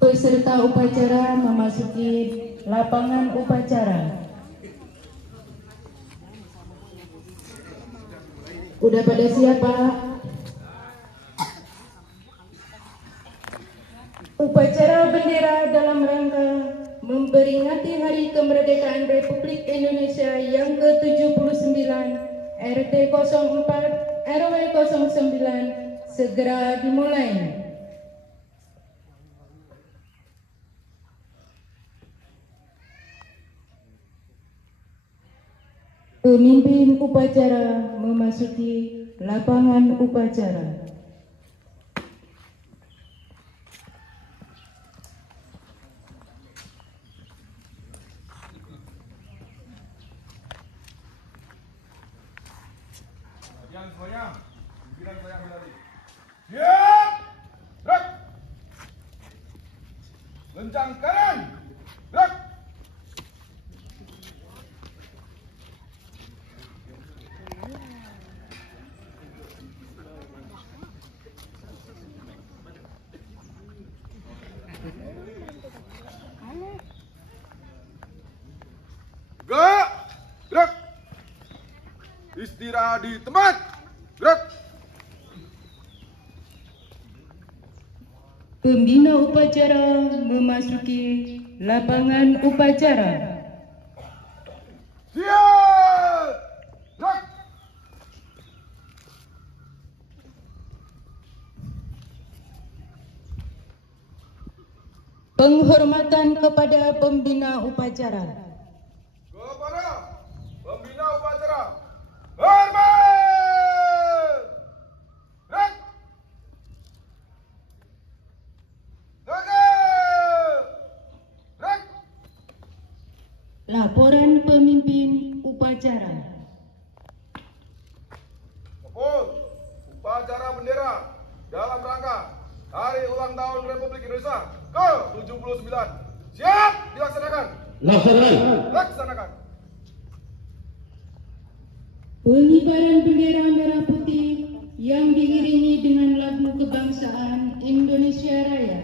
Peserta upacara memasuki lapangan upacara. Udah pada siap, Pak? Upacara bendera dalam rangka memperingati Hari Kemerdekaan Republik Indonesia yang ke-79 RT 04 RW 09 segera dimulai. Pemimpin upacara memasuki lapangan upacara. Siap! Gerak! Lencang kanan! Gerak! Gerak! Gerak! Istirahat di tempat! Gerak! Pembina upacara memasuki lapangan upacara. Siap! Gerak! Penghormatan kepada pembina upacara. Kepada pembina upacara, hormat! Gerak! Tegak! Gerak! Laporan pemimpin upacara. Kepul, upacara bendera dalam rangka Hari Ulang Tahun Republik Indonesia ke-79. Siap dilaksanakan. Laksanakan. Pengibaran bendera merah putih yang diiringi dengan lagu kebangsaan Indonesia Raya.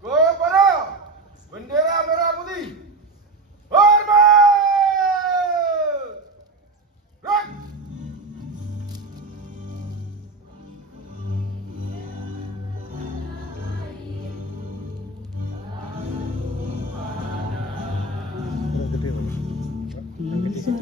Kepada bendera merah putih, hormat! Gerak! Bangsa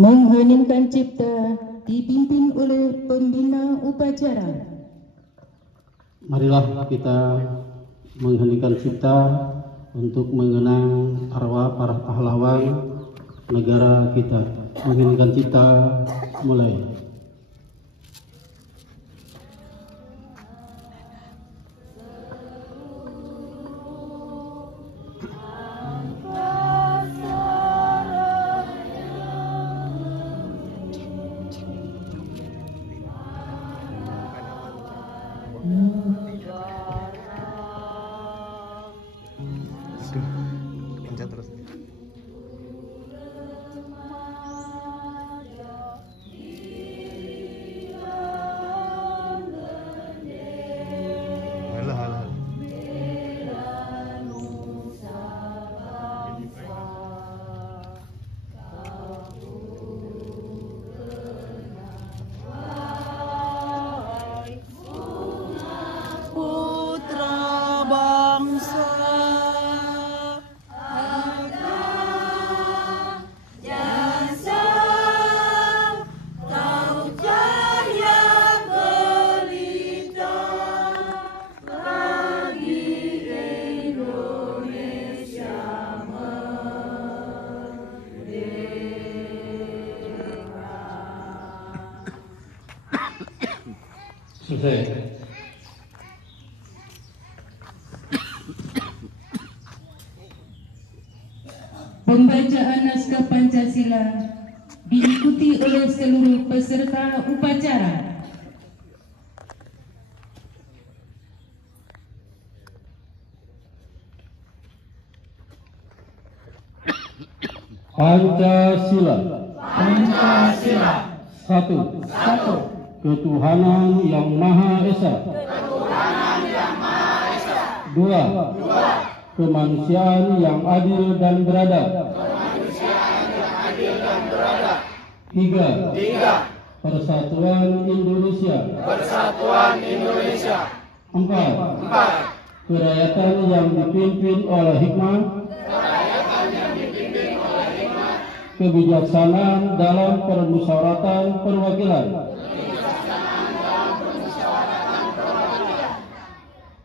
Mengheningkan cipta dipimpin oleh pembina upacara. Marilah kita mengheningkan cipta untuk mengenang arwah para pahlawan negara kita. Mengheningkan cipta, mulai. Pencet terus. Halah. Putra bangsa Selesai. Pembacaan naskah Pancasila diikuti oleh seluruh peserta upacara. Pancasila. Pancasila. Satu. Satu. Ketuhanan yang Maha Esa. Dua. Kemanusiaan yang adil dan beradab. Tiga. Persatuan Indonesia. Empat. Kerakyatan yang dipimpin oleh hikmah. Kebijaksanaan dalam permusyawaratan perwakilan.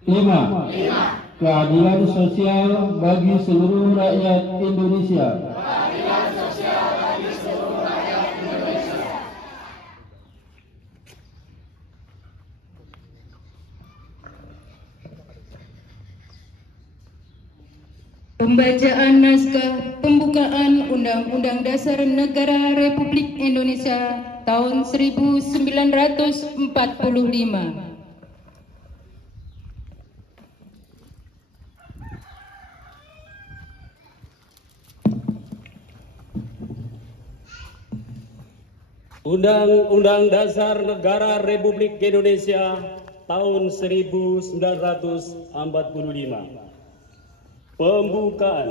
5. Keadilan sosial bagi seluruh rakyat Indonesia. Pembacaan naskah pembukaan Undang-Undang Dasar Negara Republik Indonesia tahun 1945. Undang-Undang Dasar Negara Republik Indonesia tahun 1945. Pembukaan.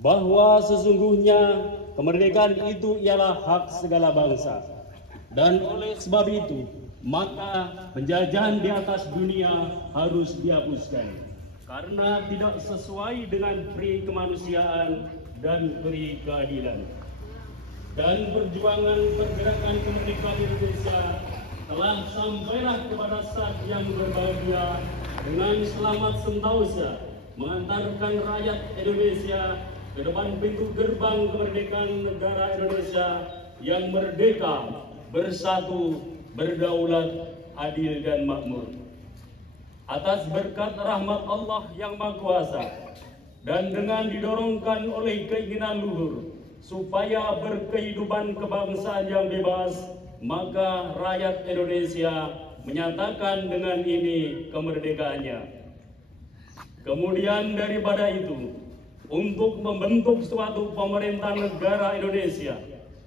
Bahwa sesungguhnya kemerdekaan itu ialah hak segala bangsa, dan oleh sebab itu maka penjajahan di atas dunia harus dihapuskan karena tidak sesuai dengan peri kemanusiaan dan peri keadilan. Dan perjuangan pergerakan kemerdekaan Indonesia telah sampailah kepada saat yang berbahagia dengan selamat sentosa mengantarkan rakyat Indonesia ke depan pintu gerbang kemerdekaan negara Indonesia yang merdeka, bersatu, berdaulat, adil dan makmur. Atas berkat rahmat Allah yang Maha Kuasa dan dengan didorongkan oleh keinginan luhur supaya berkehidupan kebangsaan yang bebas, maka rakyat Indonesia menyatakan dengan ini kemerdekaannya. Kemudian daripada itu, untuk membentuk suatu pemerintah negara Indonesia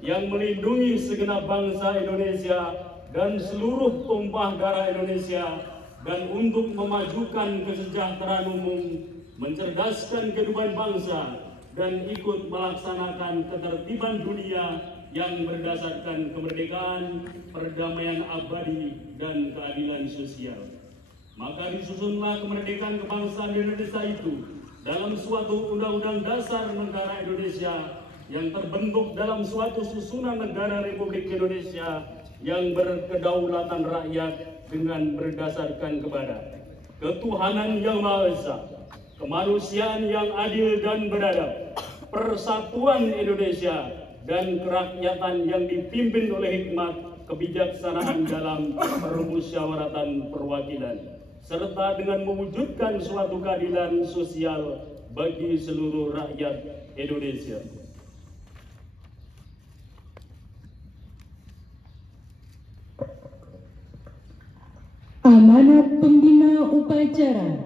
yang melindungi segenap bangsa Indonesia dan seluruh tumpah darah Indonesia, dan untuk memajukan kesejahteraan umum, mencerdaskan kehidupan bangsa, dan ikut melaksanakan ketertiban dunia yang berdasarkan kemerdekaan, perdamaian abadi, dan keadilan sosial. Maka disusunlah kemerdekaan kebangsaan Indonesia itu dalam suatu Undang-Undang Dasar Negara Indonesia yang terbentuk dalam suatu susunan negara Republik Indonesia yang berkedaulatan rakyat dengan berdasarkan kepada ketuhanan yang Maha Esa, kemanusiaan yang adil dan beradab, persatuan Indonesia, dan kerakyatan yang dipimpin oleh hikmat kebijaksanaan dalam permusyawaratan perwakilan, serta dengan mewujudkan suatu keadilan sosial bagi seluruh rakyat Indonesia. Amanat pembina upacara.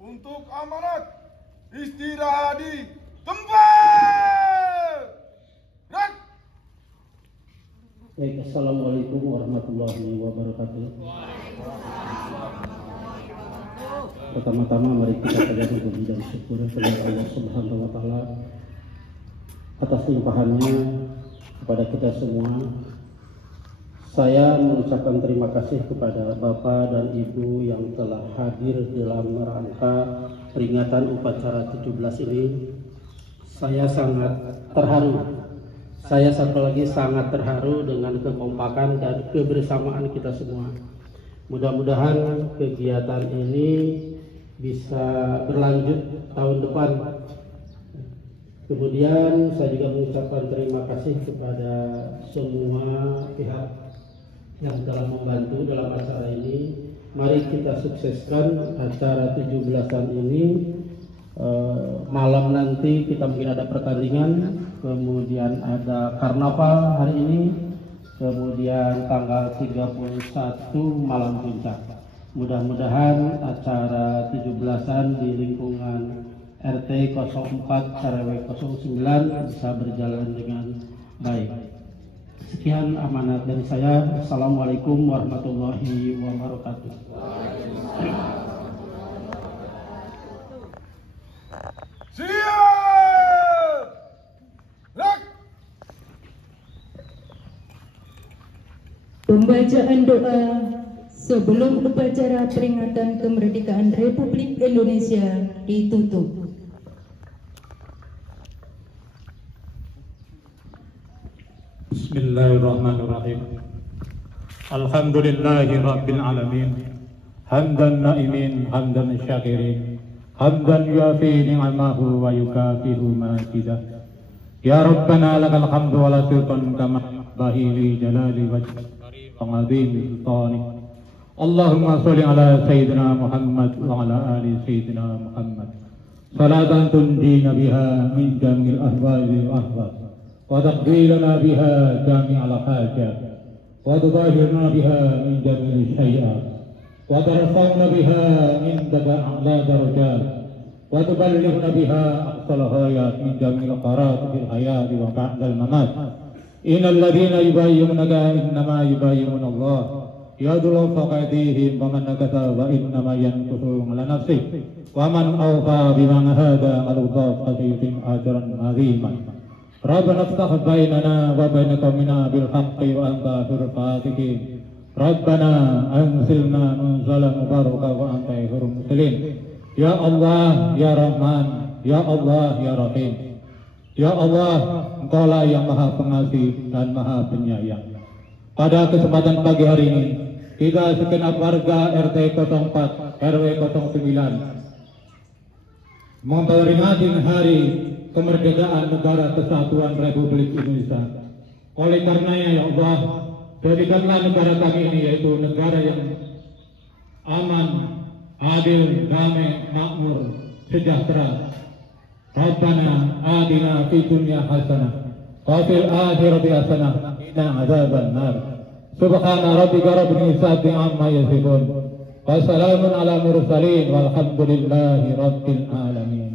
Untuk amanat istirahat di tempat. Gerak. Baik, assalamualaikum warahmatullahi wabarakatuh. Pertama-tama mari kita panjatkan puji dan syukur kepada Allah Subhanahu wa taala atas limpahannya kepada kita semua. Saya mengucapkan terima kasih kepada Bapak dan Ibu yang telah hadir dalam rangka peringatan upacara 17 ini. Saya sangat terharu. Saya satu lagi sangat terharu dengan kekompakan dan kebersamaan kita semua. Mudah-mudahan kegiatan ini bisa berlanjut tahun depan. Kemudian saya juga mengucapkan terima kasih kepada semua pihak yang telah membantu dalam acara ini. Mari kita sukseskan acara 17-an ini. Malam nanti kita mungkin ada pertandingan, kemudian ada karnaval hari ini, kemudian tanggal 31 malam puncak. Mudah-mudahan acara 17-an di lingkungan RT 04 RW 09 bisa berjalan dengan baik. Sekian amanat dari saya. Assalamualaikum warahmatullahi wabarakatuh. Siap. Gerak. Pembacaan doa sebelum upacara peringatan kemerdekaan Republik Indonesia ditutup. Bismillahirrahmanirrahim. Alhamdulillahi rabbil alamin. Hamdan na'imin, hamdan syakirin, hamdan yuafi ni'amahu wa yukafihu majidah. Ya Rabbana lakal hamdu wa la sultan kama bahi li jalali wajhi wa azimi sultani. Allahumma salli ala sayyidina Muhammad wa ala ali sayyidina Muhammad. Salatan tunjina biha min jamil ahwali wa ahwal, wa taqbilana biha jami'al hajat, wa tudahirna biha min jamil syai'at, wa tarfa'na biha indaka a'la darajat, wa tuballighna biha aqsal ghayat min jamil qarat fil hayati wa ba'dal mamat. Innal ladzina yubayyi'unaka innama yubayyi'una Allah yadullahu fawqa aydihim wa man nakatha wa innama yankusu ala nafsihi wa man awfa bima hada al-dhaf qadiyyin ajran 'aziman. Rabbana iftah bainana wa bain qaumina bil haqqi wa anta khairul fatihin. Rabbana anzilna munzalan mubarakan wa anta khairul munzilin. Ya Allah, ya Rahman, ya Allah, ya Rahim. Ya Allah, Engkaulah yang Maha Pengasih dan Maha Penyayang. Pada kesempatan pagi hari ini, kita segenap warga RT 04 RW 09 memperingati hari kemerdekaan Negara Kesatuan Republik Indonesia. Oleh karenanya ya Allah, jadikanlah negara kami ini yaitu negara yang aman, adil, damai, makmur, sejahtera. Rabbana atina fid dunya hasanah wa fil akhirati hasanah wa qina adzaban nar. Subhana rabbika rabbil izzati amma yasifun. Wassalamun ala mursalin walhamdulillahi rabbil alamin.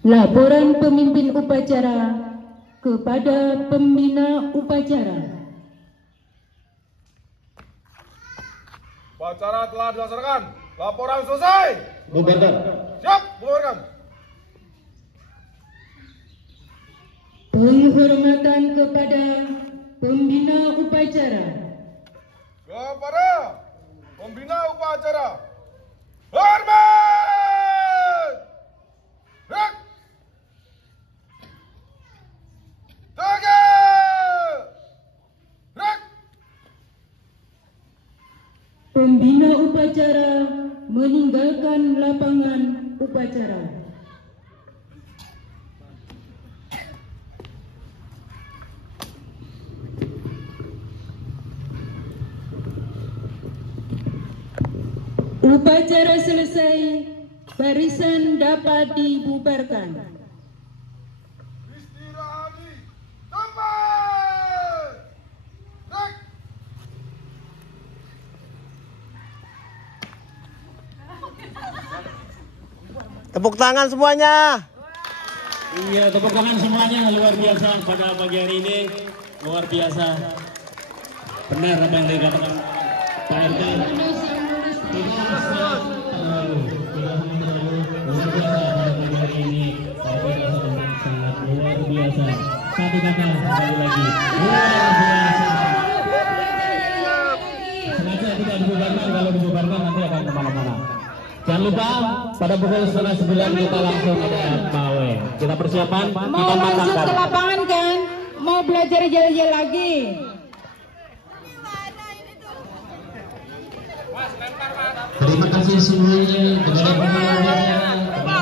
Laporan pemimpin upacara kepada pembina upacara. Upacara telah dilaksanakan. Laporan selesai. Bubarkan. Siap, bubarkan. Penghormatan kepada pembina upacara. Kepada pembina upacara. Hormat! Gerak! Tegak! Gerak! Pembina upacara meninggalkan lapangan upacara. Upacara selesai, barisan dapat dibubarkan. Istirahat di tempat. Gerak! Tepuk tangan semuanya. Iya, tepuk tangan semuanya, luar biasa pada pagi hari ini, luar biasa. Benar apa yang dikatakan Pak RT. Sangat luar biasa. Satu kata sekali lagi. Luar biasa. Sengaja tidak dibubarkan, kalau dibubarkan nanti akan kemana-mana. Jangan lupa pada pukul 8:30 kita langsung ada pawai. Kita persiapan, kita Mau masuk ke matangkan. lapangan kan? Mau belajar jalan-jalan lagi? Terima kasih semuanya kepada pembina upacara, kepada